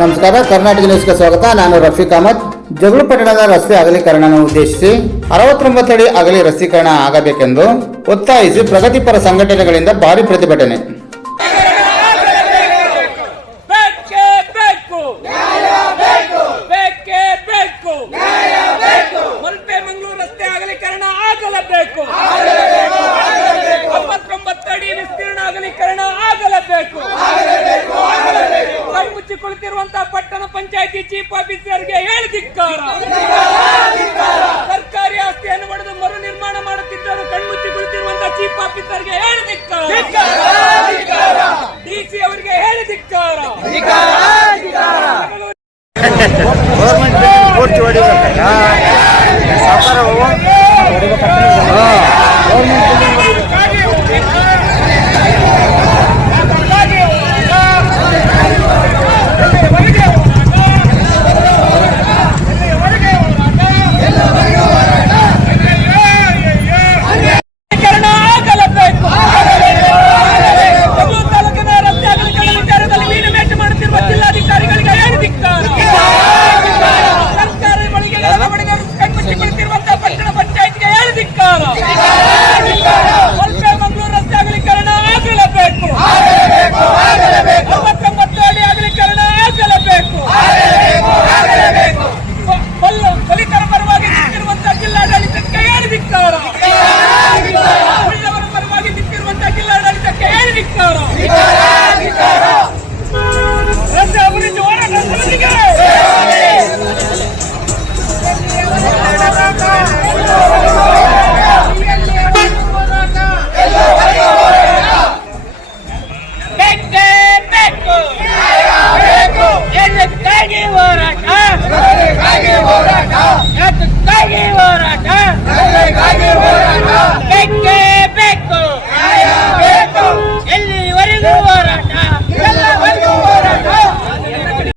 ನಮಸ್ಕಾರ ಕರ್ನಾಟಕ ನ್ಯೂಸ್ಗೆ ಸ್ವಾಗತ. ನಾನು ರಫೀಕ್ ಅಹಮದ್. ಜಗಳ ಪಟ್ಟಣದ ರಸ್ತೆ ಅಗಲೀಕರಣವನ್ನು ಉದ್ದೇಶಿಸಿ ಅರವತ್ತೊಂಬತ್ತು ಅಡಿ ಅಗಲಿ ರಸ್ತೀಕರಣ ಆಗಬೇಕೆಂದು ಒತ್ತಾಯಿಸಿ ಪ್ರಗತಿಪರ ಸಂಘಟನೆಗಳಿಂದ ಭಾರಿ ಪ್ರತಿಭಟನೆ. ಬೇಕೇ ಕುಳಿತಿರುವಂತಹ ಪಟ್ಟಣ ಪಂಚಾಯತಿ ಚೀಫ್ ಆಫೀಸರ್ಗೆ ಹೇಳಿ ಧಿಕ್ಕಾರ. ಸರ್ಕಾರಿ ಆಸ್ತಿಯನ್ನು ಒಡೆದು ಮರು ನಿರ್ಮಾಣ ಮಾಡುತ್ತಿದ್ದರು ಕಣ್ಮುಚ್ಚಿ ಕುಳಿತಿರುವಂತಹ ಚೀಫ್ ಆಫೀಸರ್ಗೆ ಹೇಳಿ ಧಿಕ್ಕಾರ. ಡಿಸಿ ಅವರಿಗೆ ಹೇಳಿ ಧಿಕ್ಕಾರ. Government Ai, caralho!